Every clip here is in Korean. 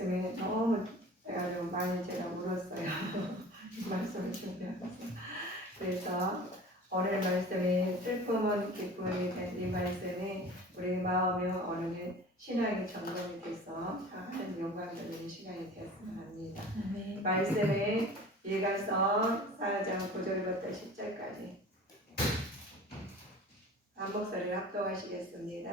말씀이 너무 제가 좀 많이 제가 울었어요. 이 말씀을 준비하면서. 그래서 오늘 말씀이 슬픔은 기쁨이 된 이 말씀이 우리 마음이 어느 신앙의 점검이 돼서 하나님 영광 돌리는 시간이 되었으면 합니다. 네. 말씀을 읽어서 4장 9절부터 10절까지 한 목소리를 합독하시겠습니다.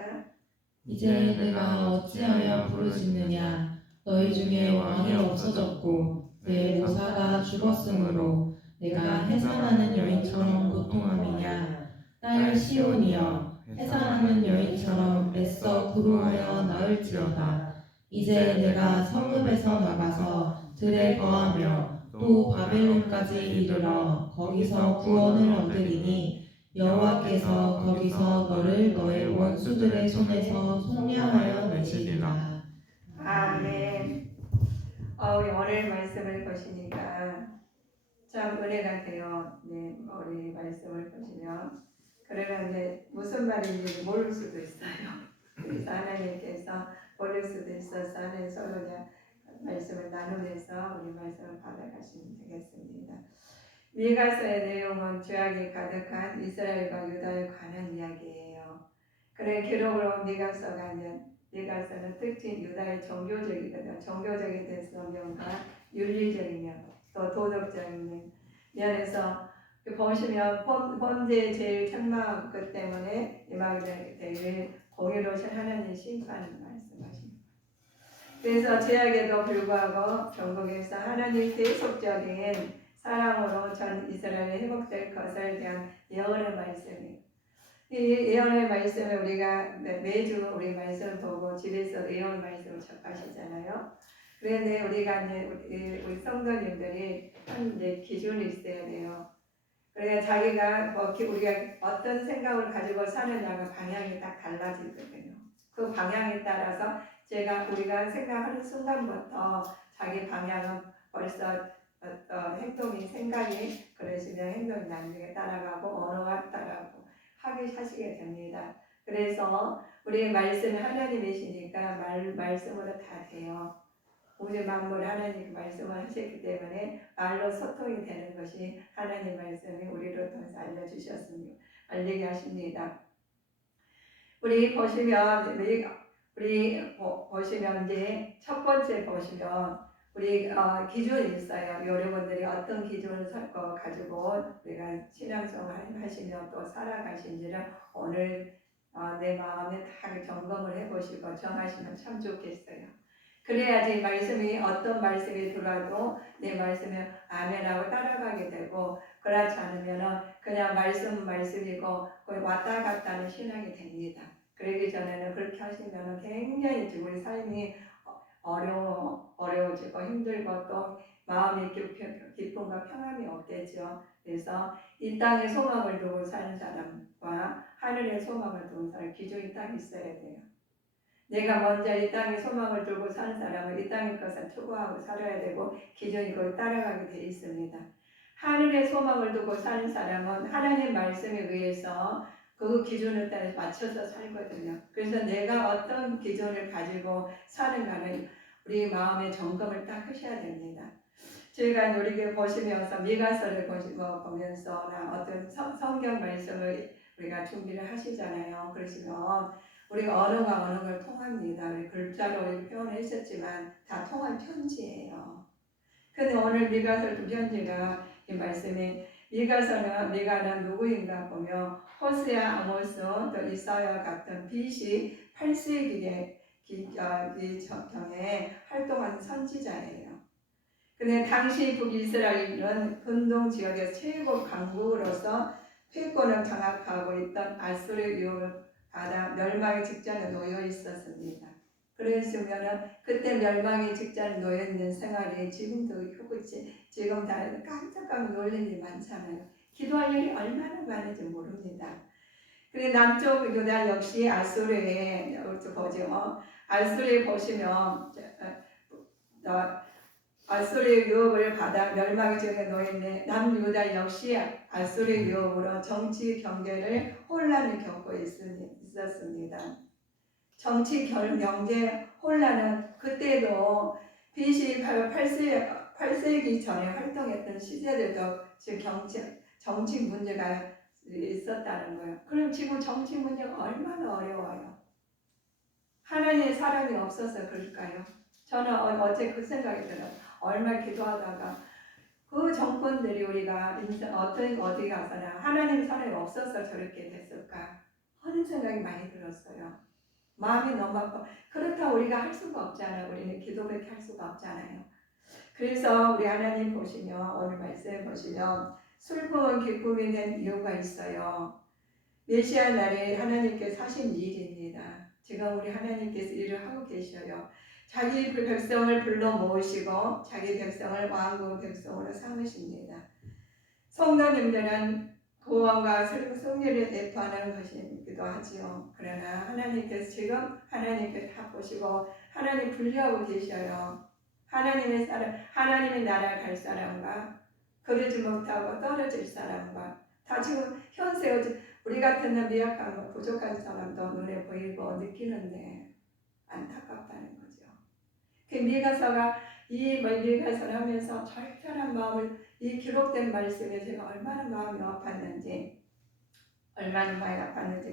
이제 내가 어찌하여 부르짖느냐. 너희 중에 왕이 없어졌고 내 모사가 죽었으므로 내가 해산하는 여인처럼 고통함이냐. 딸 시온이여, 해산하는 여인처럼 애써 구루하여 나을지어다. 이제 내가 성읍에서 나가서 들에 거하며 또 바벨론까지 이르러 거기서 구원을 얻으리니 여호와께서 거기서 너를 너의 원수들의 손에서 속량하여 내시리라. 아멘. 우리 오늘 말씀을 보시니까 참 은혜가 돼요. 네, 우리 말씀을 보시면 그러는데 무슨 말인지 모를 수도 있어요. 그래서 하나님께서 모를 수도 있어서 하나님 서로 그냥 말씀을 나누면서 우리 말씀을 받아가시면 되겠습니다. 미가서의 내용은 죄악이 가득한 이스라엘과 유다에 관한 이야기예요. 그래 기록으로 미가서는 특히 유다의 종교적이거든. 종교적인 대성명과 윤리적이며 또 도덕적인 면에서 보시면 범죄의 제일 책망 그 때문에 이 말을 되게 공의로우신 하나님 심판을 말씀하십니다. 그래서 죄악에도 불구하고 전국에서 하나님 계속적인 사랑으로 전 이스라엘이 회복될 것을 대한 예언의 말씀이에요. 이 예언의 말씀을 우리가 매주 우리 말씀을 보고 집에서 예언 말씀을 접하시잖아요. 그런데 우리가 이제 우리 성도님들이 한 기준이 있어야 돼요. 그래야 자기가 우리가 어떤 생각을 가지고 사느냐가 방향이 딱 달라지거든요. 그 방향에 따라서 우리가 생각하는 순간부터 자기 방향은 벌써 행동이 생각이 그러시면 행동이 나중에 따라가고 언어가 따라가고 하시게 됩니다. 그래서 우리 말씀이 하나님이시니까 말씀으로 다 돼요. 우주 만물 하나님 말씀을 하셨기 때문에 말로 소통이 되는 것이 하나님 말씀이 우리로 통해서 알리게 하십니다. 우리 보시면 이제 첫 번째 보시면 우리 기준이 있어요. 여러분들이 어떤 기준을 가지고 우리가 신앙생활 하시며 또 살아가신지를 오늘 내 마음에 다 점검을 해보시고 정하시면 참 좋겠어요. 그래야지 말씀이 어떤 말씀이 들어와도 내 말씀에 아멘하고 따라가게 되고, 그렇지 않으면 그냥 말씀이고 왔다 갔다 하는 신앙이 됩니다. 그러기 전에는 그렇게 하시면 굉장히 우리 삶이 어려워지고 힘들고 또 마음이 기쁨과 평안이 없겠죠. 그래서 이 땅에 소망을 두고 사는 사람과 하늘의 소망을 두고 사는 기준이 딱 있어야 돼요. 내가 먼저 이 땅에 소망을 두고 사는 사람은 이 땅의 것을 추구하고 살아야 되고 기준이 거기 따라가게 돼 있습니다. 하늘의 소망을 두고 사는 사람은 하나님 말씀에 의해서 그 기준을 따라 맞춰서 살거든요. 그래서 내가 어떤 기준을 가지고 사는가는 우리 마음의 점검을 딱 하셔야 됩니다. 제가 이렇게 보시면서 미가서를 보면서 어떤 성경 말씀을 우리가 준비를 하시잖아요. 그러시면 우리가 언어가 통합니다. 우리 글자로 표현했었지만 다 통한 편지예요. 근데 오늘 미가서 편지가 이 말씀이 미가는 누구인가 보면 호세아, 아모스, 또 이사야 같은 BC 8세기에 경에 활동한 선지자예요. 근데 당시 북이스라엘은 근동 지역의 최고 강국으로서 패권을 장악하고 있던 아수르의 위협을 받아 멸망의 직전에 놓여 있었습니다. 그랬으면 그때 멸망의 직전에 놓여 있는 생활이 지금도 지금 다 깜짝 놀랄 일이 많잖아요. 기도할 일이 얼마나 많은지 모릅니다. 그리고 남쪽 유다 역시 아수르에 보죠. 아수르에 보시면 아수르의 유혹을 받아 멸망의 지역에 놓여있는 남유다 역시 아수르의 유혹으로 정치 경제를 혼란을 겪고 있었습니다. 정치 경제 혼란은 그때도 BC 8세기 전에 활동했던 시대들도 지금 정치 문제가 있었다는 거예요. 그럼 지금 정치 문제가 얼마나 어려워요. 하나님의 사람이 없어서 그럴까요? 저는 어제 그 생각이 들어요. 얼마 기도하다가 그 정권들이 우리가 어디 가서나 하나님 사람이 없어서 저렇게 됐을까 하는 생각이 많이 들었어요. 마음이 너무 아파. 그렇다고 우리가 할 수가 없잖아요. 우리는 기도밖에 할 수가 없잖아요. 그래서 우리 하나님 보시면 오늘 말씀 보시면 슬픔은 기쁨이 된 이유가 있어요. 메시아 날에 하나님께서 하신 일입니다. 지금 우리 하나님께서 일을 하고 계셔요. 자기 백성을 불러 모으시고 자기 백성을 왕국 백성으로 삼으십니다. 성도님들은 구원과 승리를 대표하는 것이기도 하지요. 그러나 하나님께서 지금 하나님께 다 보시고 하나님 분류하고 계셔요. 하나님의 나라 갈 사람과 그러지 못하고 떨어질 사람과 다 지금 현세 우리 같은 미약하고 부족한 사람도 눈에 보이고 느끼는데 안타깝다는 거죠. 그 미가서가 이 미가서를 하면서 절절한 마음을 이 기록된 말씀에 제가 얼마나 마음이 아팠는지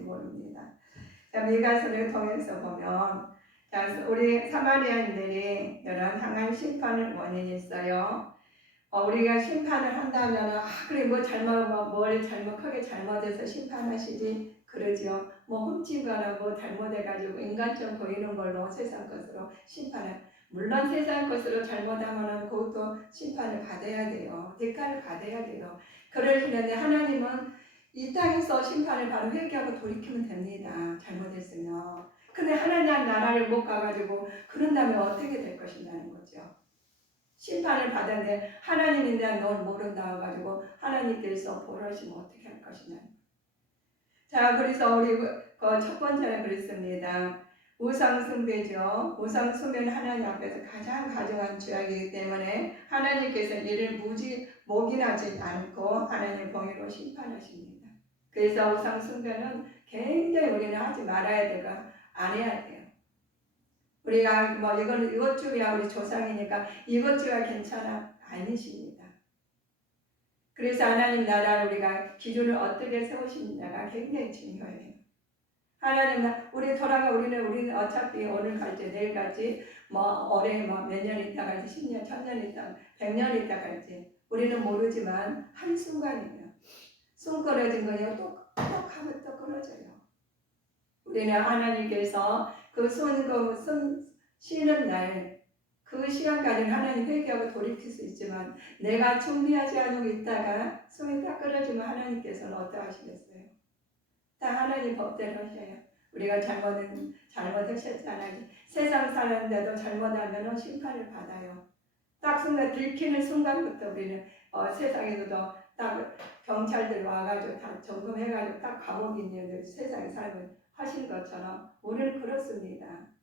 모릅니다. 자, 미가서를 통해서 보면 자, 우리 사마리아인들이 이런 항한 심판을 원인이 있어요. 우리가 심판을 한다면 그래 뭘 크게 잘못해서 심판하시지 그러지요. 뭐 훔친거나 뭐 잘못해가지고 인간처럼 보이는 걸로 세상 것으로 심판을 물론 세상 것으로 잘못하면 그것도 심판을 받아야 돼요. 대가를 받아야 돼요. 그러시는데 하나님은 이 땅에서 심판을 바로 회개하고 돌이키면 됩니다. 잘못했으면. 근데 하나님 나라를 못 가가지고 그런다면 어떻게 될 것이냐는 거죠. 심판을 받았는데 하나님인데 널 모른다 가지고 하나님께서 벌하시면 어떻게 할 것이냐. 자, 그래서 우리 그 첫 번째는 그랬습니다. 우상숭배죠. 우상숭배는 하나님 앞에서 가장 가증한 죄악이기 때문에 하나님께서 이를 묵인하지 않고 하나님 공의로 심판하십니다. 그래서 우상숭배는 굉장히 우리는 하지 말아야 되고 안 해야 돼요. 우리가 뭐 이것 주야 우리 조상이니까 이것 주야 괜찮아 아니십니다. 그래서 하나님 나라를 우리가 기준을 어떻게 세우시느냐가 굉장히 중요해요. 하나님 우리는 어차피 오늘 갈지 내일 갈지 뭐 올해 뭐 몇 년 있다 갈지 10년, 1000년 있다 100년 있다 갈지 우리는 모르지만 한 순간이에요. 숨 끊어진 거예요. 또 하면 또 끊어져요. 우리는 하나님께서 그 쉬는 날 그 시간까지는 하나님 회개하고 돌이킬 수 있지만 내가 준비하지 않고 있다가 숨이 딱 끊어지면 하나님께서는 어떠하시겠어요? 다 하나님 법대로 하셔요. 우리가 잘못하셨잖아요. 세상 사는데도 잘못하면 심판을 받아요. 딱 순간 들키는 순간부터 우리는 세상에서도 딱 경찰들 와가지고 다 점검해가지고 딱 감옥에 있는 세상에 살고 하신 것처럼 우리는 그렇습니다.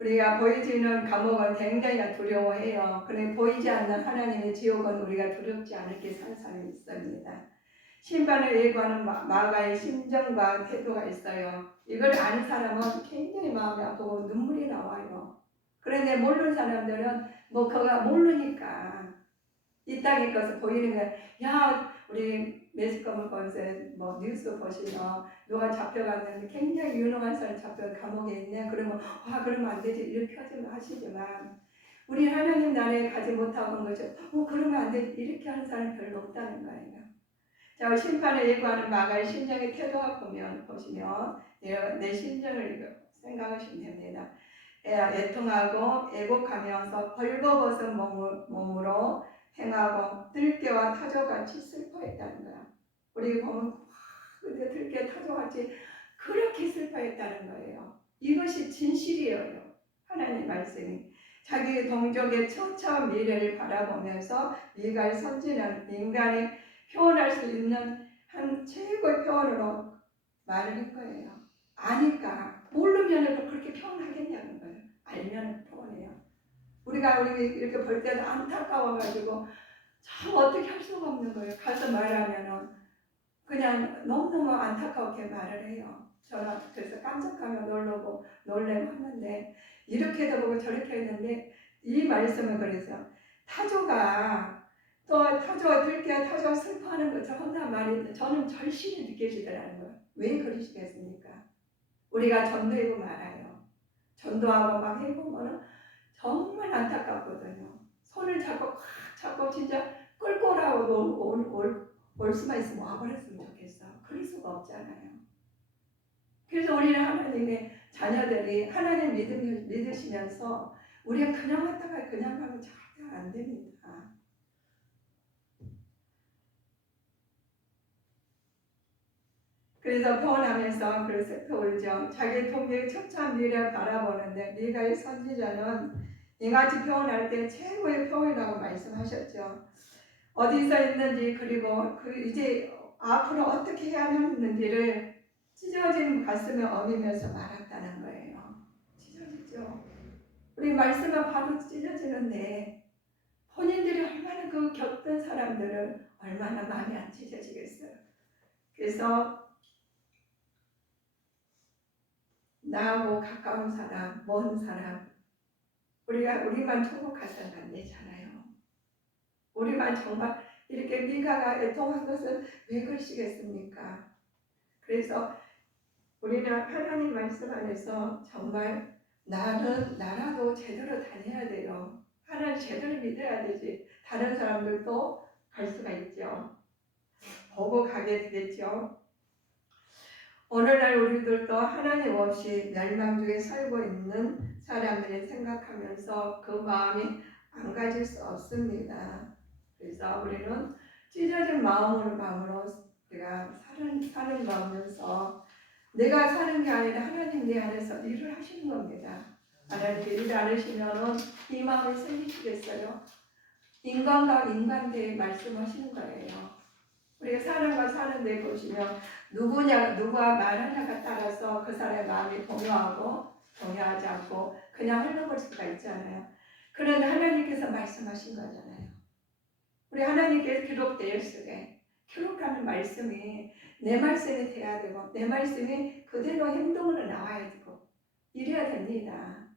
우리가 보이지는 감옥은 굉장히 두려워해요. 그런데 보이지 않는 하나님의 지옥은 우리가 두렵지 않게 사는 사람이 있습니다. 심판을 예고하는 마가의 심정과 태도가 있어요. 이걸 아는 사람은 굉장히 마음이 아프고 눈물이 나와요. 그런데 모르는 사람들은 뭐 그가 모르니까 이 땅에 것을 보이는 거야. 야, 우리 매스컴을 보면서 뭐 뉴스 보시면 누가 잡혀갔는데 굉장히 유능한 사람 잡혀 감옥에 있네. 그러면 그러면 안 되지 이렇게 하시지만 우리 하나님 나라에 가지 못하고 온 거죠. 그러면 안 되지 이렇게 하는 사람 별로 없다는 거예요. 자, 심판을 예고하는 마가의 심정의 태도가 보시면 내 심정을 생각하시면 됩니다. 애통하고 애곡하면서 벌거벗은 몸으로 행하고 들깨와 타조같이 슬퍼했다는 거야. 우리 보면 들깨 타조같이 그렇게 슬퍼했다는 거예요. 이것이 진실이에요. 하나님 말씀이. 자기 동족의 처처한 미래를 바라보면서 미가의 선지는 인간이 표현할 수 있는 한 최고의 표현으로 말을 한 거예요. 아니까 모르면 그렇게 표현하겠냐는 거예요. 알면 표현해요. 우리가 이렇게 볼 때는 안타까워가지고 참 어떻게 할 수가 없는 거예요. 가서 말하면은 그냥 너무너무 안타깝게 말을 해요. 저는 그래서 깜짝하며 놀래고 하는데 이렇게도 보고 저렇게 했는데 이 말씀을 그래서 타조가 들켜 타조가 슬퍼하는 것처럼 혼자 말이 저는 절실히 느껴지더라는 거예요. 왜 그러시겠습니까? 우리가 전도하고 말아요. 전도하고 막 해보면 정말 안타깝거든요. 손을 잡고 진짜 끌고 오라고 올 수만 있으면 와버렸으면 좋겠어. 그럴 수가 없잖아요. 그래서 우리는 하나님의 자녀들이 하나님 믿으시면서 우리가 그냥 왔다가 그냥 가면 절대 안 됩니다. 그래서 표현하면서 그래서 울죠. 자기 통계의 처참한 미래를 바라보는데 미가의 선지자는 이같이 표현할 때 최고의 표현이라고 말씀하셨죠. 어디서 있는지 그리고 이제 앞으로 어떻게 해야 하는지를 찢어진 가슴에 어미면서 말았다는 거예요. 찢어지죠. 우리 말씀만 봐도 찢어지는데 본인들이 얼마나 그 겪던 사람들은 얼마나 마음이 안 찢어지겠어요. 그래서 나하고 가까운 사람, 먼 사람, 우리만 천국가서는 안 되잖아요. 우리만 정말 이렇게 미가가 애통한 것은 왜 그러시겠습니까? 그래서 우리는 하나님 말씀 안에서 정말 나라도 제대로 다녀야 돼요. 하나님 제대로 믿어야 되지. 다른 사람들도 갈 수가 있죠. 보고 가게 되겠죠. 오늘날 우리들도 하나님 없이 멸망 중에 살고 있는 사람들을 생각하면서 그 마음이 안 가질 수 없습니다. 그래서 우리는 찢어진 마음으로 우리가 사는 마음에서 내가 사는 게 아니라 하나님 내 안에서 일을 하시는 겁니다. 하나님 일을 안 하시면 이 마음이 생기시겠어요? 인간과 인간대에 말씀하시는 거예요. 우리가 사람과 사는데 보시면 누가 말하냐가 따라서 그 사람의 마음이 동요하지 않고 그냥 흘러볼 수가 있잖아요. 그런데 하나님께서 말씀하신 거잖아요. 우리 하나님께서 기록되어 있으되 기록하는 말씀이 내 말씀이 돼야 되고 내 말씀이 그대로 행동으로 나와야 되고 이래야 됩니다.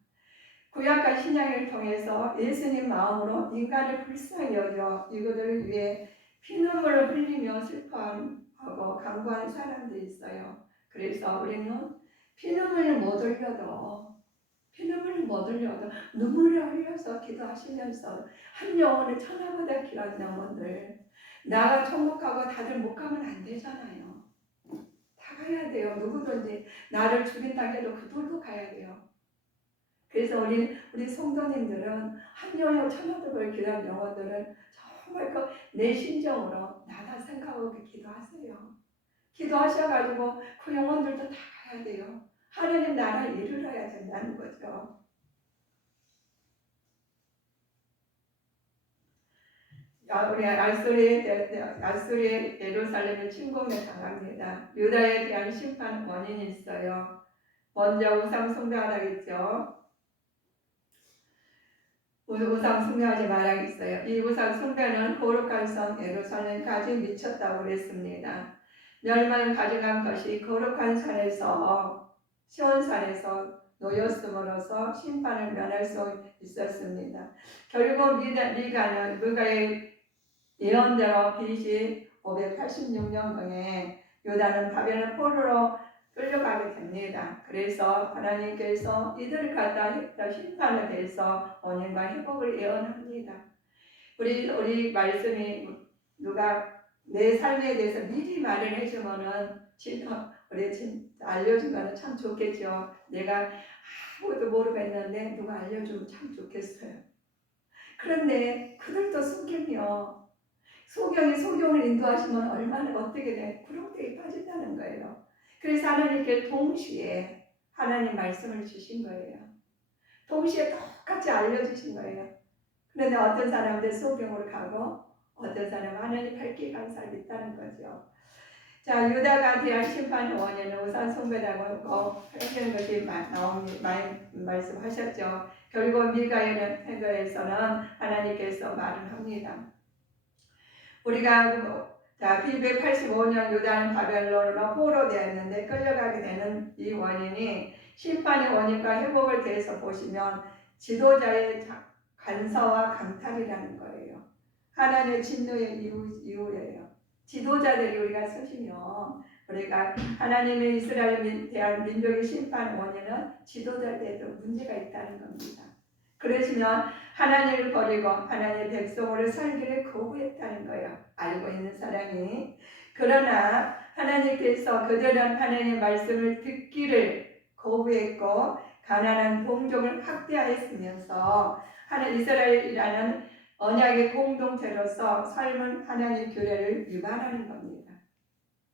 구약과 신약을 통해서 예수님 마음으로 인간을 불쌍히 여겨 이것을 위해 피눈물을 흘리며 슬퍼하고 간구하는 사람들이 있어요. 그래서 우리는 피눈물을 못 흘려도 눈물을 흘려서 기도하시면서 한 영혼을 천하보다 귀한 영혼들 나가 천국하고 다들 못 가면 안 되잖아요. 다 가야 돼요. 누구든지 나를 죽인다 해도 그들도 가야 돼요. 그래서 우리 성도님들은 한 영혼 천하보다 귀한 영혼들은 정말 내 심정으로 나다 생각하고 기도하세요. 기도하셔가지고 그 영혼들도 다 가야 돼요. 하나님 나라 이루어야 된다는 거죠. 우리 아수리의 예루살렘의 침공에 당합니다. 유다에 대한 심판 원인이 있어요. 먼저 우상 숭배하라겠죠. 우상 숭배하지 말아야겠어요. 이 우상 숭배는 거룩한 성 예루살렘까지 미쳤다고 그랬습니다. 멸망을 가져간 것이 거룩한 산에서 시온산에서 놓였음으로써 심판을 면할 수 있었습니다. 결국 미가의 예언대로 BC 586년경에 유다는 바벨론 포로로 끌려가게 됩니다. 그래서 하나님께서 이들을 갖다 심판에 대해서 원인과 회복을 예언합니다. 우리 말씀이 누가 내 삶에 대해서 미리 말을 해주면은 우리 알려주면 참 좋겠죠. 내가 아무것도 모르고 있는데 누가 알려주면 참 좋겠어요. 그런데 그들도 소경을 인도하시면 얼마나 어떻게 돼? 구렁텅이에 빠진다는 거예요. 그래서 하나님께 동시에 하나님 말씀을 주신 거예요. 동시에 똑같이 알려주신 거예요. 그런데 어떤 사람들 소경으로 가고 어떤 사람은 하나님 밝게 간 사람이 있다는 거죠. 자, 유다가 대한 심판의 원인은 우상 숭배라고 하고 그런 것이 말씀하셨죠. 결국 미가의 행거에서는 하나님께서 말을 합니다. 우리가 자, B185년 유다는 바벨론으로 포로되었는데 끌려가게 되는 이 원인이 심판의 원인과 회복을 대해서 보시면 지도자의 간서와 강탈이라는 거예요. 하나님의 진노의 이유예요. 지도자들이 우리가 서시면 우리가 하나님의 이스라엘에 대한 민족의 심판 원인은 지도자들에도 문제가 있다는 겁니다. 그러시면 하나님을 버리고 하나님의 백성으로 살기를 거부했다는 거예요. 알고 있는 사람이. 그러나 하나님께서 그들은 하나님의 말씀을 듣기를 거부했고 가난한 동족을 학대하였으면서 이스라엘이라는 언약의 공동체로서 삶은 하나님의 규례를 위반하는 겁니다.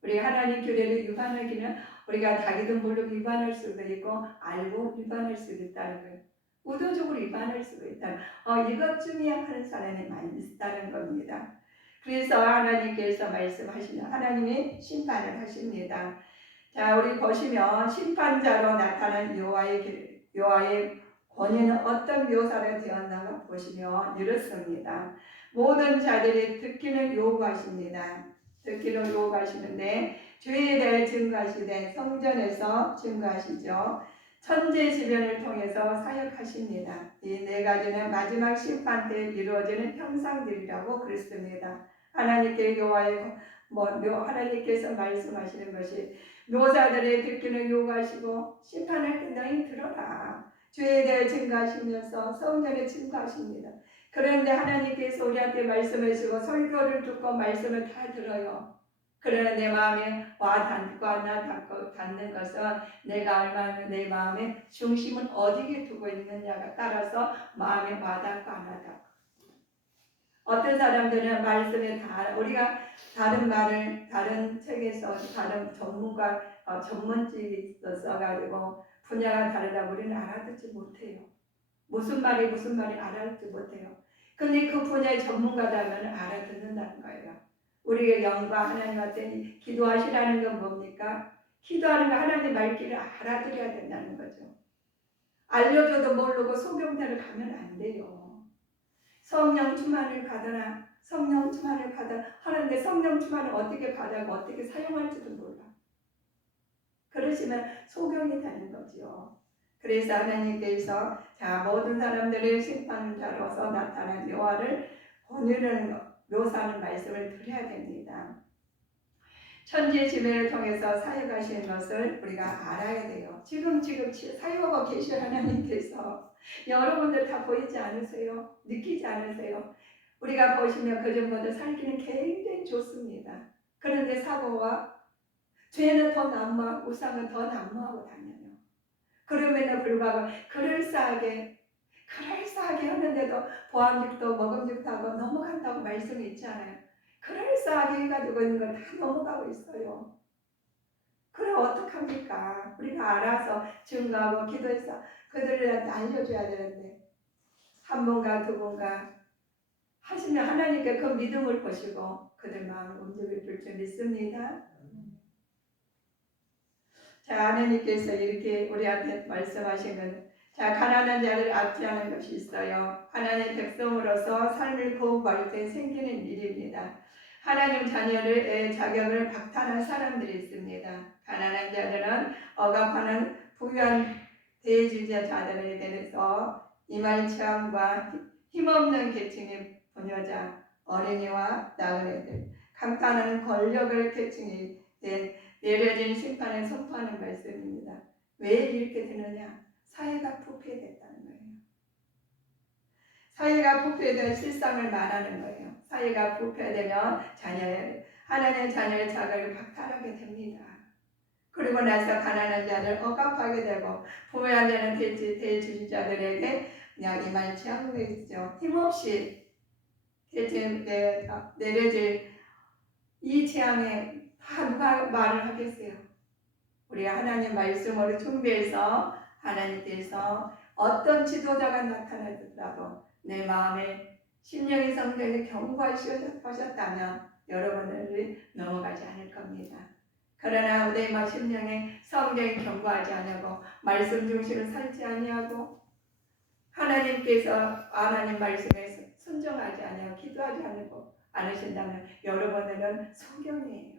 우리 하나님 규례를 위반하기는 우리가 자기도 모르고 위반할 수도 있고 알고 위반할 수도 있다는 거예요. 의도적으로 위반할 수도 있다는 이것쯤이야 하는 사람이 많이 있다는 겁니다. 그래서 하나님께서 말씀하시면 하나님이 심판을 하십니다. 자, 우리 보시면 심판자로 나타난 여호와의 권위는 어떤 묘사로 되었나가 보시면 이렇습니다. 모든 자들이 듣기는 요구하십니다. 듣기는 요구하시는데 죄에 대해 증거하시되 성전에서 증거하시죠. 천재지변을 통해서 사역하십니다. 이 네 가지는 마지막 심판 때 이루어지는 형상들이라고 그랬습니다. 하나님께서 말씀하시는 것이 묘사들의 듣기는 요구하시고 심판할 때 너희 들어라. 죄에 대해 증거하시면서 성전에 증거하십니다. 그런데 하나님께서 우리한테 말씀하시고 설교를 듣고 말씀을 다 들어요. 그러나 내 마음에 닿고 안 닿는 것은 내가 얼마나 내 마음의 중심은 어디에 두고 있느냐가 따라서 마음에 와닿고 안 와닿고. 어떤 사람들은 말씀에 우리가 다른 책에서 다른 전문가 전문직이 써가지고 분야가 다르다 우리는 알아듣지 못해요. 무슨 말이 알아듣지 못해요. 근데 그 분야의 전문가라면 알아듣는다는 거예요. 우리가 영과 하나님한테 기도하시라는 건 뭡니까? 기도하는 거 하나님 말귀를 알아들어야 된다는 거죠. 알려줘도 모르고 소경대를 가면 안 돼요. 성령 충만을 받아라. 성령 충만을 받아 하는데 성령 충만을 어떻게 받아고 어떻게 사용할지도 몰라. 그러시면 소경이 되는 거죠. 그래서 하나님께서 모든 사람들의 심판자로서 나타난 여호와를 권유하는 묘사하는 말씀을 드려야 됩니다. 천지의 지배를 통해서 사역하시는 것을 우리가 알아야 돼요. 지금 사역하고 계신 하나님께서 여러분들 다 보이지 않으세요? 느끼지 않으세요? 우리가 보시면 그전보다 살기는 굉장히 좋습니다. 그런데 사고와 죄는 더 난무하고 우상은 더 난무하고 다녀요. 그럼에도 불구하고 그럴싸하게 하는데도 보암직도 먹음직도 하고 넘어간다고 말씀이 있잖아요. 그럴싸하게 해가지고 있는 걸 다 넘어가고 있어요. 그럼 어떡합니까? 우리가 알아서 증거하고 기도해서 그들한테 알려줘야 되는데 한 번가 두 번가 하시면 하나님께 그 믿음을 보시고 그들 마음을 움직여 줄 줄 믿습니다. 하나님께서 이렇게 우리한테 말씀하신 건 가난한 자를 압제하는 것이 있어요. 하나님의 백성으로서 삶을 거부할 때 생기는 일입니다. 하나님 자녀의 자격을 박탈한 사람들이 있습니다. 가난한 자들은 억압하는 부유한 대주자들에 대해서 이말체함과 힘없는 계층의 부녀자, 어린이와 나그네들, 강탄하는 권력을 계층이 내려진 심판을 선포하는 말씀입니다. 왜 이렇게 되느냐? 사회가 부패됐다는 거예요. 사회가 부패된 실상을 말하는 거예요. 사회가 부패되면 하나님의 자녀의 자격을 박탈하게 됩니다. 그리고 나서 가난한 자를 억압하게 되고 부유한 자는 대주자들에게 그냥 이만치 하고 있죠. 힘없이 내려질 이 재앙에 다 누가 말을 하겠어요? 우리 하나님 말씀으로 준비해서 하나님께서 어떤 지도자가 나타나더라도 내 마음에 심령의 성전을 경고하셨다면 여러분들이 넘어가지 않을 겁니다. 그러나 내 심령에 성경을 경고하지 아니하고 말씀 중심을 살지 아니하고 하나님 말씀에 순종하지 아니하고 기도하지 않고 않으신다면 여러분들은 소경이에요.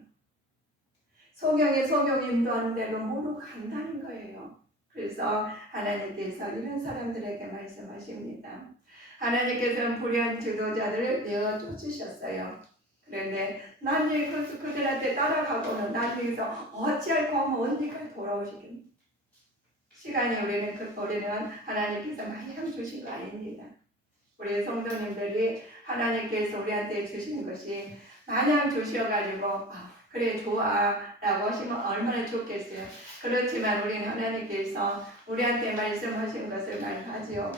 소경이 소경 인도하는 대로 모두 간다는 거예요. 그래서 하나님께서 이런 사람들에게 말씀하십니다. 하나님께서는 불의한 지도자들을 내어 쫓으셨어요. 그런데 나중에 그들한테 따라가고는 나중에서 어찌할꼬 하면 언제까지 돌아오시겠니? 시간이 우리는 하나님께서 마냥 주신 거 아닙니다. 우리 성도님들이 하나님께서 우리한테 주시는 것이 마냥 주셔가지고 그래 좋아 라고 하시면 얼마나 좋겠어요. 그렇지만 우리는 하나님께서 우리한테 말씀하신 것을 말하지요.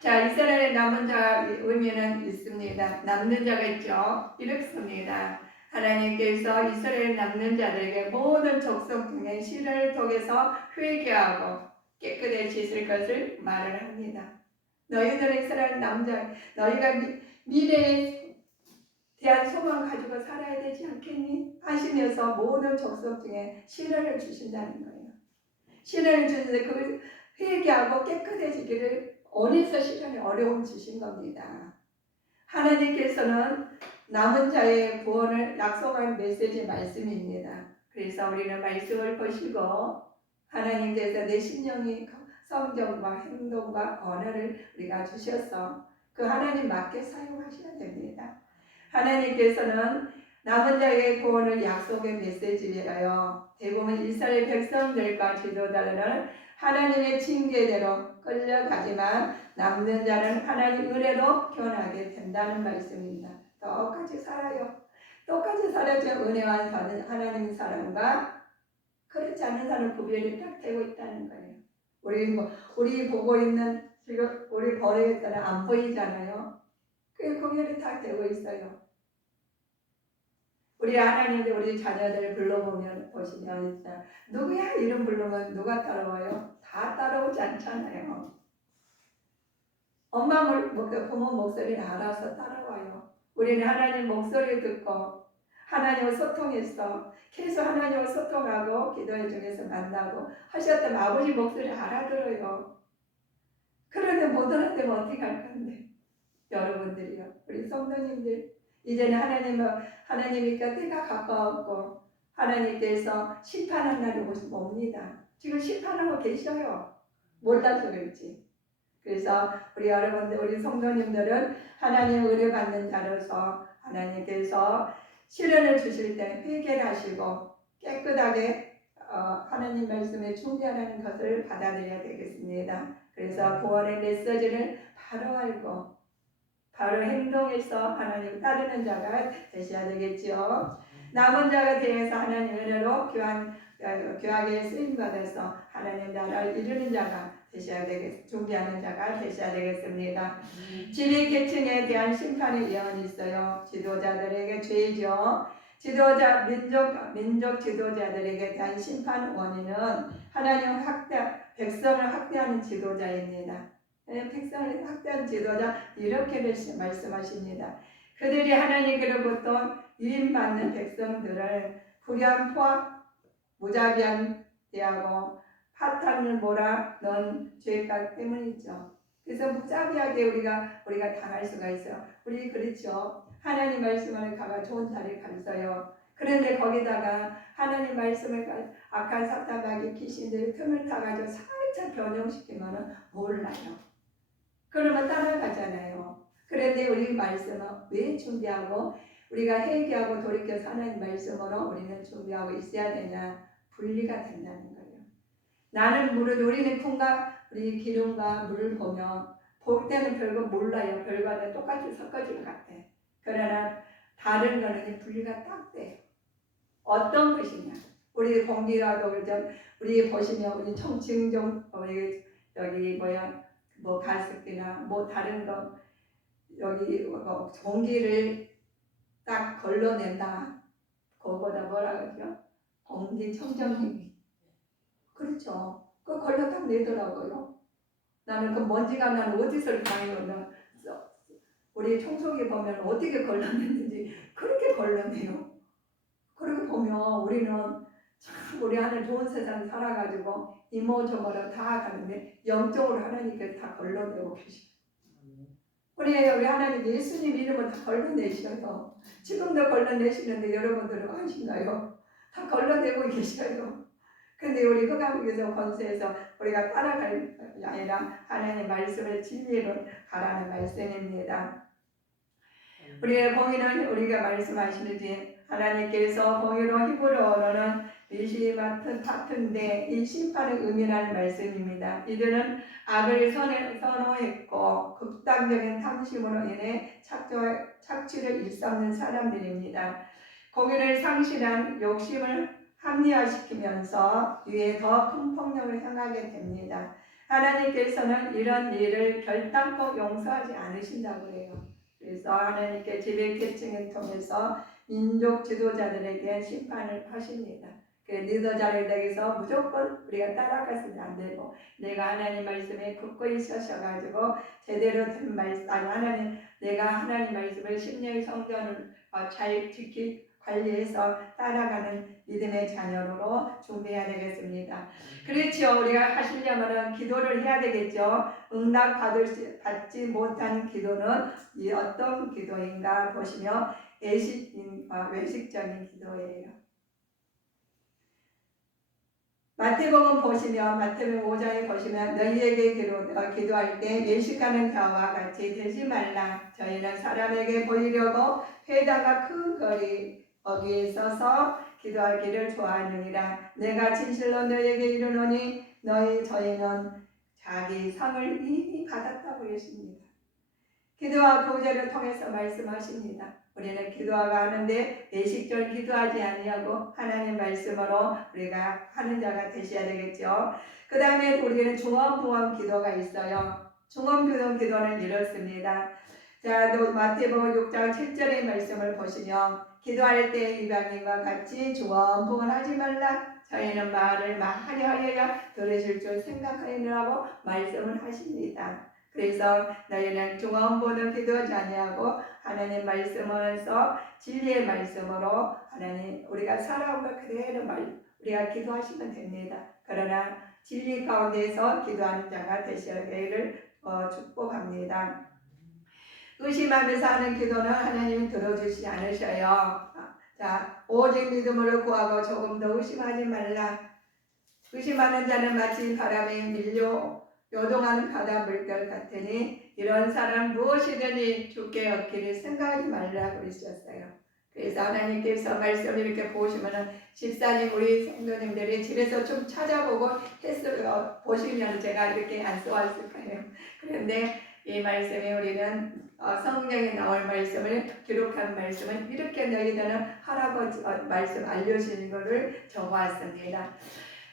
자, 이스라엘에 남은 자 의미는 있습니다. 남는 자가 있죠. 이렇습니다. 하나님께서 이스라엘 남는 자들에게 모든 족속 중에 시를 통해서 회개하고 깨끗해지실 것을 말을 합니다. 너희들은 이스라엘 남자, 너희가 미래에 대한 소망 가지고 살아야 되지 않겠니? 하시면서 모든 족속 중에 시련을 주신다는 거예요. 시련을 주는데 그 회개하고 깨끗해지기를 원해서 시련이 어려움 주신 겁니다. 하나님께서는 남은 자의 구원을 약속한 메시지 말씀입니다. 그래서 우리는 말씀을 보시고 하나님께서 내 심령이 성경과 행동과 언어를 우리가 주셔서 그 하나님 맞게 사용하셔야 됩니다. 하나님께서는 남은 자의 구원을 약속의 메시지라요. 대부분 이스라엘 백성들과 지도자들은 하나님의 징계대로 끌려가지만 남는 자는 하나님 은혜로 변하게 된다는 말씀입니다. 똑같이 살아요. 똑같이 살아야 은혜와 하나님 사랑과 그렇지 않은 사람 구별이 딱 되고 있다는 거예요. 우리 보고 있는 지금 우리 버리고 있다는 안 보이잖아요. 그 구별이 딱 되고 있어요. 우리 하나님들 우리 자녀들 불러보면 보시면 누구야 이름 부르면 누가 따라와요? 다 따라오지 않잖아요. 엄마 부모 목소리를 알아서 따라와요. 우리는 하나님 목소리 듣고 하나님과 소통해서 계속 하나님과 소통하고 기도의 중에서 만나고 하셨던 아버지 목소리를 알아들어요. 그런데 못 알아들으면 어떻게 할 건데? 여러분들이요. 우리 성도님들 이제는 하나님이니까 때가 가까웠고 하나님께서 심판한 날이 옵니다. 지금 심판하고 계셔요. 몰라서 그렇지. 그래서 우리 여러분들 우리 성도님들은 하나님 의뢰 받는 자로서 하나님께서 시련을 주실 때 회개를 하시고 깨끗하게 하나님 말씀에 충실하는 것을 받아들여야 되겠습니다. 그래서 구원의 메시지를 바로 알고 바로 행동해서 하나님 따르는 자가 되셔야 되겠지요. 남은 자가 되어서 하나님 은혜로 교학에 쓰임받아서 하나님 나라를 이루는 자가 되셔야 되겠습니다. 존귀하는 자가 되셔야 되겠습니다. 지리 계층에 대한 심판의 예언이 있어요. 지도자들에게 죄죠. 민족 지도자들에게 대한 심판 원인은 하나님 백성을 학대하는 지도자입니다. 백성을 학대한 지도자 이렇게 말씀하십니다. 그들이 하나님께로부터 유인받는 백성들을 불의한 포악, 무자비한 대하고 파탄을 몰아넣은 죄악 때문이죠. 그래서 무자비하게 우리가 당할 수가 있어요. 우리 그렇죠. 하나님 말씀을 가가 좋은 자리에 갔어요. 그런데 거기다가 하나님 말씀을 악한 사탄마귀 귀신들이 틈을 타가지고 살짝 변형시키면 몰라요. 그러면 따라가잖아요. 그런데 우리 말씀은 왜 준비하고 우리가 회개하고 돌이켜서 하나님 말씀으로 우리는 준비하고 있어야 되냐? 분리가 된다는 거예요. 나는 우리는 풍과 우리 기름과 물을 보며 볼 때는 별거 몰라요. 별거는 똑같이 섞어진 것 같아. 그러나 다른 거는 분리가 딱 돼요. 어떤 것이냐? 우리 공기라도 우리 보시면 우리 청증정 여기 뭐 가습기나 뭐 다른 거 여기 공기를 딱 걸러낸다. 그거보다 뭐라 그러죠? 공기청정기. 그렇죠. 그거 걸러 딱 내더라고요. 나는 그 먼지가 나는 어디서 가요? 우리 청소기 보면 어떻게 걸러냈는지 그렇게 걸러내요. 그렇게 보면 우리는 참 우리 안에 좋은 세상 살아가지고 이모저모로 다 가는데 영적으로 하나님께서 다 걸러내고 계시죠. 우리 하나님 예수님 이름은 다 걸러내셔요. 지금도 걸러내시는데 여러분들은 아신가요? 다 걸러내고 계셔요. 근데 우리 흑암에서 권세에서 우리가 따라갈 것이 아니라 하나님 말씀을 진리로 가라는 말씀입니다. 우리의 공의는 우리가 말씀하시는지 하나님께서 공의로 히브리어로는 미시마트 파트인데 이 심판의 의미라는 말씀입니다. 이들은 악을 선호했고 극단적인 탐심으로 인해 착취를 일삼는 사람들입니다. 공의를 상실한 욕심을 합리화시키면서 뒤에 더 큰 폭력을 향하게 됩니다. 하나님께서는 이런 일을 결단코 용서하지 않으신다고 해요. 그래서 하나님께 지배계층을 통해서 민족 지도자들에게 심판을 하십니다. 그 리더자를 대해서 무조건 우리가 따라가서는 안 되고 내가 하나님 말씀에 굳건히 서셔가지고 제대로 된 말씀, 내가 하나님 말씀을 심령의 성전을 잘 관리해서 따라가는 믿음의 자녀로 준비해야 되겠습니다. 그렇죠. 우리가 하시려면 기도를 해야 되겠죠. 받지 못한 기도는 이 어떤 기도인가 보시면 외식적인 기도예요. 마태복음 보시면 마태복음 5장에 보시면 너희에게 기도할 때 외식하는 자와 같이 되지 말라. 저희는 사람에게 보이려고 회당과 큰 거리 거기에 서서 기도하기를 좋아하느니라. 내가 진실로 너희에게 이르노니 저희는 자기 상을 이미 받았다고 했습니다. 기도와 구제를 통해서 말씀하십니다. 우리는 기도하고 하는데 외식절 기도하지 아니하고 하나님 말씀으로 우리가 하는 자가 되셔야 되겠죠. 그 다음에 우리는 중언부언 기도가 있어요. 중언부언 기도는 이렇습니다. 자, 마태복음 6장 7절의 말씀을 보시면 기도할 때 이방인과 같이 중언부언하지 말라. 저희는 말을 많이 하여야 들으실 줄 생각하느라고 말씀을 하십니다. 그래서 너희는 중언부언을 기도하지 아니하고 하나님 말씀에서 진리의 말씀으로 하나님 우리가 살아온 것 그대로 우리가 기도하시면 됩니다. 그러나 진리 가운데서 기도하는 자가 되시기를 축복합니다. 의심하면서 하는 기도는 하나님이 들어주시지 않으셔요. 자, 오직 믿음으로 구하고 조금 더 의심하지 말라. 의심하는 자는 마치 바람에 밀려 요동하는 바다 물결 같으니 이런 사람 무엇이든지 주께 얻기를 생각하지 말라고 그러셨어요. 그래서 하나님께서 말씀을 이렇게 보시면은 집사님 우리 성도님들이 집에서 좀 찾아보고 보시면 제가 이렇게 안 써왔을 거예요. 그런데 이 말씀이 우리는 성경에 나올 말씀을 기록한 말씀을 이렇게 너희들은 할아버지 말씀 알려주는 것을 적어왔습니다.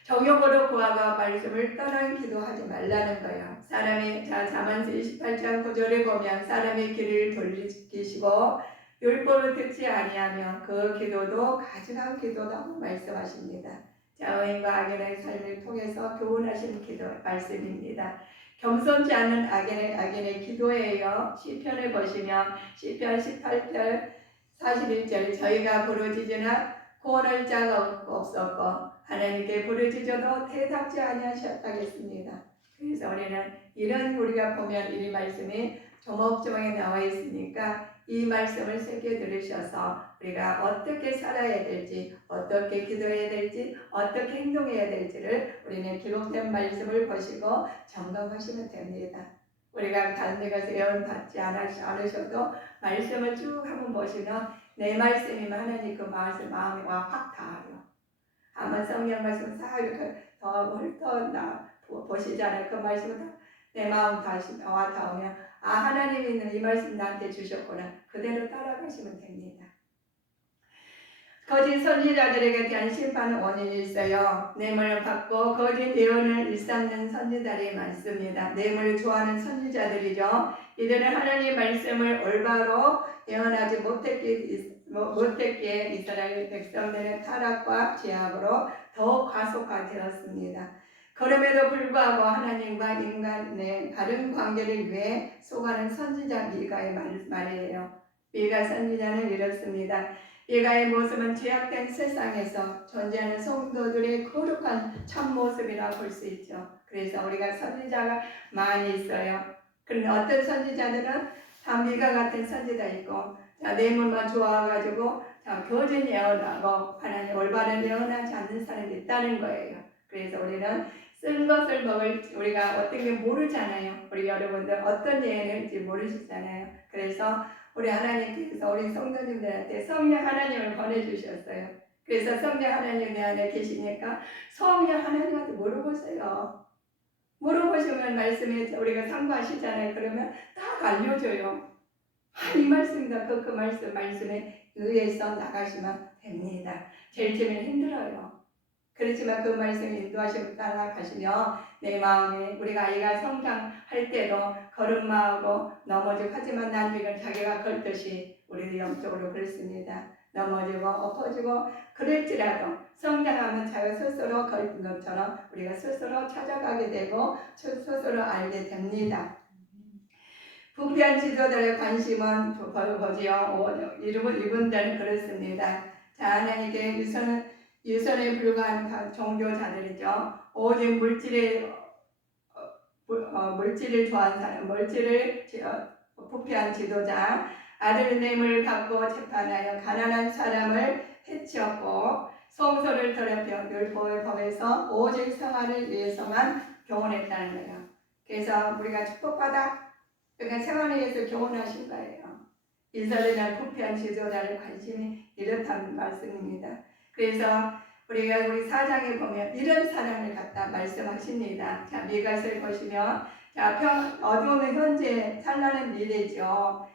정욕으로 구하고 말씀을 떠난 기도하지 말라는 거예요. 사람이 자만수 28장 9절에 보면 사람의 길을 돌리시고 율법을 듣지 아니하면 그 기도도 가증한 기도라고 말씀하십니다. 자, 의인과 악인의 삶을 통해서 교훈하신 기도 말씀입니다. 겸손지 않은 악인의 기도예요. 시편을 보시면 시편 18편 41절 저희가 부르짖으나 구원할 자가 없었고 하나님께 부르짖어도 대답지 아니하셨다겠습니다. 그래서 우리는 이런 우리가 보면 이 말씀이 조목조목에 나와 있으니까 이 말씀을 새겨 들으셔서 우리가 어떻게 살아야 될지 어떻게 기도해야 될지 어떻게 행동해야 될지를 우리는 기록된 말씀을 보시고 점검하시면 됩니다. 우리가 다른 데 가서 예언 받지 않으셔도 말씀을 쭉 한번 보시면 내 말씀이면 하나님 그 마음에 확 닿아요. 아마 성경 말씀을 싹 이렇게 더 보시잖아요. 그 말씀을 내 마음 다시 와 닿으면 하나님이 이 말씀 나한테 주셨구나. 그대로 따라가시면 됩니다. 거짓 선지자들에게 대한 심판은 원인이 있어요. 뇌물을 받고 거짓 예언을 일삼는 선지자들이 많습니다. 뇌물을 좋아하는 선지자들이죠. 이들은 하나님의 말씀을 올바로 예언하지 못했기에 이스라엘 백성들의 타락과 죄악으로 더욱 가속화되었습니다. 그럼에도 불구하고 하나님과 인간의 바른 관계를 위해 속하는 선지자 미가의 말이에요. 미가 선지자는 이렇습니다. 미가의 모습은 죄악된 세상에서 존재하는 성도들의 거룩한 참모습이라고 볼 수 있죠. 그래서 우리가 선지자가 많이 있어요. 그런데 어떤 선지자들은 단비가 같은 선지자 있고, 자, 뇌물만 좋아가지고, 자, 교진 예언하고, 하나님 올바른 예언하지 않는 사람이 있다는 거예요. 그래서 우리는 쓴 것을 먹을, 우리가 어떤 게 모르잖아요. 우리 여러분들 어떤 예언일지 모르시잖아요. 그래서 우리 하나님께서 우리 성도님들한테 성령 하나님을 보내주셨어요. 그래서 성령 하나님 내 안에 계시니까 성령 하나님한테 물어보세요. 물어보시면 말씀에 우리가 상고하시잖아요. 그러면 딱 알려줘요. 이 말씀이다. 그 말씀에 의해서 나가시면 됩니다. 제일 처음에 힘들어요. 그렇지만 그 말씀 인도하시고 따라가시면 내 마음에 우리가 아이가 성장할 때도 걸음마하고 넘어지고 하지만 나중에 자기가 걷듯이 우리도 영적으로 그렇습니다. 넘어지고 엎어지고 그럴지라도 성장하면 자기가 스스로 걷는 것처럼 우리가 스스로 찾아가게 되고 스스로 알게 됩니다. 부패한 지도자의 관심은 보지요. 이분들은 그렇습니다. 자, 하나님께 유선에 불과한 종교자들이죠. 오직 물질을 좋아하는 사람, 물질을 부패한 지도자, 아들 뇌물을 받고 재판하여 가난한 사람을 해치었고 성소를 더럽혀 율법의 법에서 오직 성화를 위해서만 교훈했다는 거예요. 그래서 우리가 축복받아 그러니까 생활에 의해서 교훈하신 거예요. 이스라엘은 부패한 지도자를 관심이 이렇다는 말씀입니다. 그래서 우리가 우리 4장에 보면 이런 사람을 갖다 말씀하십니다. 자, 미가서를 보시면 자, 어두움의 현재 찬란한 미래죠.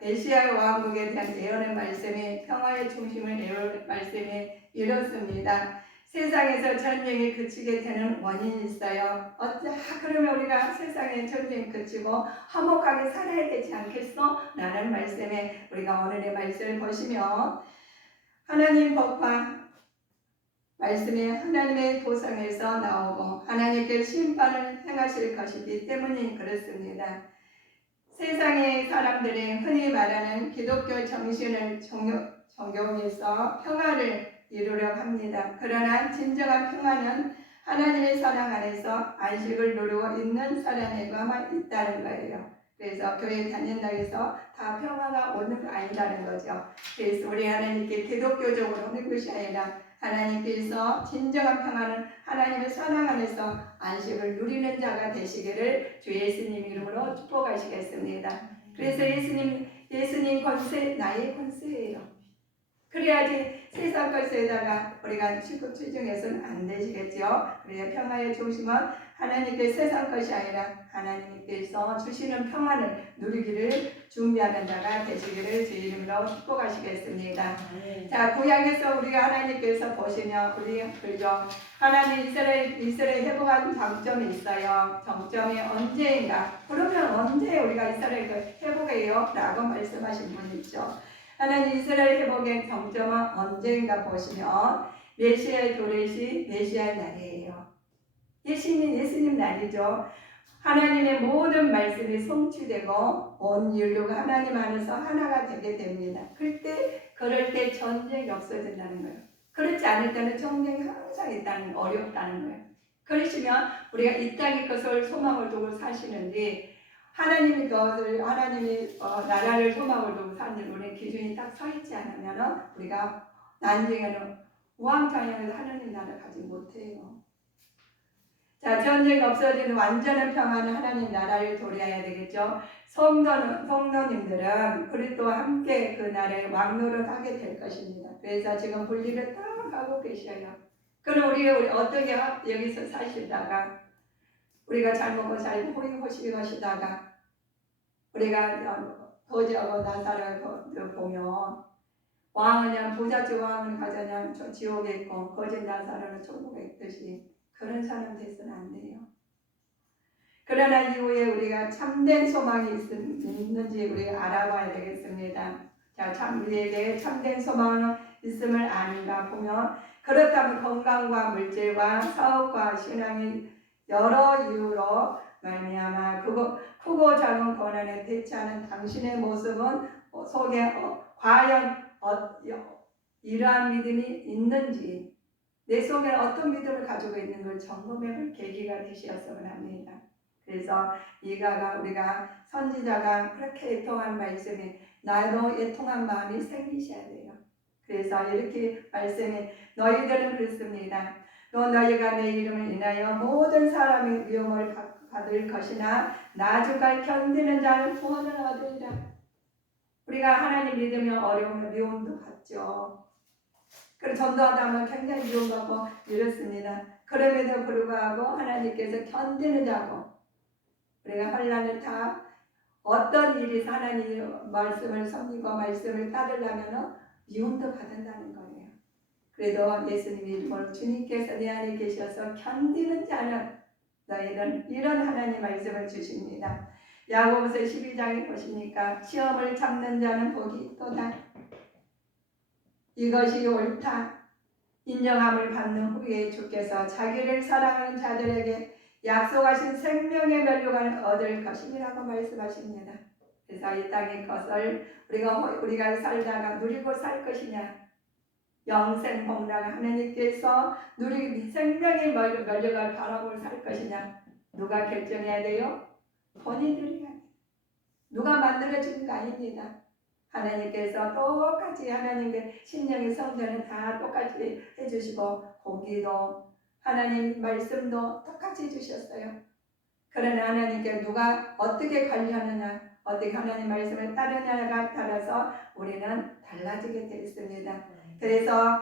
메시아의 왕국에 대한 예언의 말씀이 평화의 중심을 내올 말씀이 이렇습니다. 세상에서 전쟁이 그치게 되는 원인이 있어요. 그러면 우리가 세상에 전쟁이 그치고 화목하게 살아야 되지 않겠어? 라는 말씀에 우리가 오늘의 말씀을 보시면 하나님 법과 말씀이 하나님의 도성에서 나오고 하나님께 심판을 행하실 것이기 때문에 그렇습니다. 세상의 사람들이 흔히 말하는 기독교 정신을 적용해서 평화를 이루려 합니다. 그러나 진정한 평화는 하나님의 사랑 안에서 안식을 누리고 있는 사람에게만 있다는 거예요. 그래서 교회 다닌다고 해서 다 평화가 오는 거 아니라는 거죠. 그래서 우리 하나님께 기독교적으로 오는 것이 아니라 하나님께서 진정한 평화는 하나님의 사랑 안에서 안식을 누리는 자가 되시기를 주 예수님 이름으로 축복하시겠습니다. 그래서 예수님 권세 나의 권세예요. 그래야지 세상 것에다가 우리가 취중해서는 안 되시겠죠. 그래야 평화의 중심은 하나님께 세상 것이 아니라 하나님께서 주시는 평화를 누리기를 준비하는 자가 되시기를 주 이름으로 축복하시겠습니다. 자, 구약에서 우리가 하나님께서 보시면 우리 그죠? 하나님 이스라엘 회복한 장점이 있어요. 정점이 언제인가? 그러면 언제 우리가 이스라엘 회복해요? 라고 말씀하신 분 있죠. 하나님 이스라엘 회복의 정점은 언제인가 보시면 메시아의 도래시 메시아의 날이에요. 예수님 날이죠. 하나님의 모든 말씀이 성취되고 온 인류가 하나님 안에서 하나가 되게 됩니다. 그럴 때 전쟁이 없어진다는 거예요. 그렇지 않을 때는 전쟁이 항상 있다는 어렵다는 거예요. 그러시면 우리가 이 땅의 것을 소망을 두고 사시는지 하나님이 나라를 소망을 두고 사는 우리 기준이 딱 서 있지 않으면 우리가 나중에는 우왕좌왕해서 하나님 나라 가지 못해요. 자, 전쟁 없어지는 완전한 평화는 하나님 나라를 도래해야 되겠죠. 성도님들은 그리스도와 함께 그 나라의 왕노를 하게 될 것입니다. 그래서 지금 분리를 딱 하고 계셔요. 그럼 우리 어떻게 여기서 사시다가 우리가 잘 먹고 잘 호의호식이 하시다가 우리가 도지하고 나사를 보면 왕은 그냥 부잣집 왕은 가자냐 지옥에 있고 거짓 나사로는 천국에 있듯이 그런 사람 돼서는 안 돼요. 그러나 이후에 우리가 참된 소망이 있는지 우리가 알아봐야 되겠습니다. 자, 우리에게 참된 소망은 있음을 아는가 보면 그렇다면 건강과 물질과 사업과 신앙이 여러 이유로 말미암아 크고 작은 고난에 대처하는 당신의 모습은 속에 과연 이러한 믿음이 있는지 내 속에 어떤 믿음을 가지고 있는 걸 점검해볼 계기가 되셨으면 합니다. 그래서 이가가 우리가 선지자가 그렇게 애통한 말씀이 나도 애통한 마음이 생기셔야 돼요. 그래서 이렇게 말씀이 너희들은 그렇습니다. 또 너희가 내 이름을 인하여 모든 사람의 위험을 받을 것이나 나중까지 견디는 자는 구원을 얻으리라. 우리가 하나님 믿으면 어려우면 미움도 받죠. 그리고 전도하다 보면 굉장히 미움받고 이렇습니다. 그럼에도 불구하고 하나님께서 견디는 자고 우리가 환난을 다 어떤 일이 하나님 말씀을 섬기고 말씀을 따르려면 미움도 받는다는 거예요. 그래도 예수님 이름으로 주님께서 내 안에 계셔서 견디는 자는 너희는 이런 하나님 말씀을 주십니다. 야고보서 12장에 보시니까 시험을 참는 자는 복이 있도다. 이것이 옳다. 인정함을 받는 후에 주께서 자기를 사랑하는 자들에게 약속하신 생명의 면류관을 얻을 것임이라고 말씀하십니다. 그래서 이 땅의 것을 우리가 살다가 누리고 살 것이냐, 영생 복락 하나님께서 누리기 생명의 면류관을 바라보고 살 것이냐, 누가 결정해야 돼요? 본인들이 해야 돼요. 누가 만들어주는 거 아닙니다. 하나님께서 똑같이 하나님의 신령의 성전은 다 똑같이 해주시고 고기도 하나님 말씀도 똑같이 해주셨어요. 그러나 하나님께 누가 어떻게 관리하느냐, 어떻게 하나님 말씀을 따르느냐가 따라서 우리는 달라지게 되어 있습니다. 그래서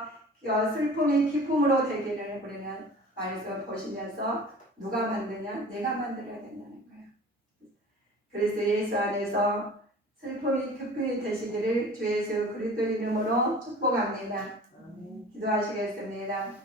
슬픔이 기쁨으로 되기를 우리는 말씀 보시면서 누가 만드냐? 내가 만들어야 된다는 거예요. 그래서 예수 안에서 슬픔이 기쁨이 되시기를 주 예수 그리스도 이름으로 축복합니다. 기도하시겠습니다.